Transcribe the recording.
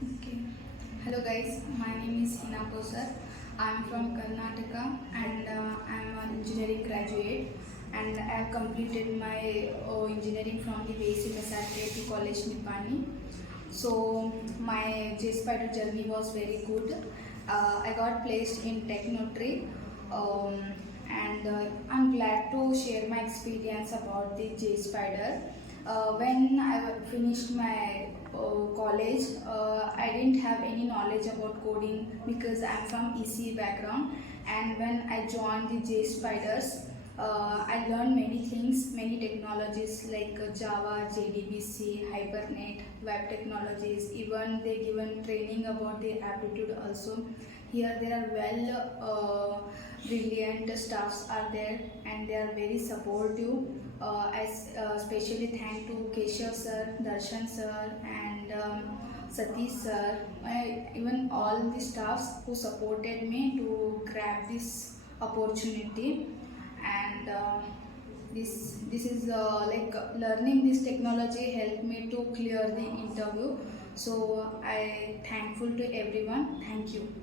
Okay. Hello guys, my name is HeenaKoushar. I'm from Karnataka and I'm an engineering graduate and I have completed my engineering from the basic SRK College Nipani. So my JSpiders journey was very good. I got placed in Technotree um, and I'm glad to share my experience about the JSpider. When I finished my college, I didn't have any knowledge about coding because I'm from EC background. And when I joined the JSpiders, I learned many things, many technologies like Java, JDBC, Hibernate, web technologies. Even they given training about the aptitude also. Here there are brilliant staffs are there and they are very supportive. I especially thank to Keshav sir, Darshan sir and Satish sir, even all the staffs who supported me to grab this opportunity. And this is like learning this technology helped me to clear the interview. So I thankful to everyone. Thank you.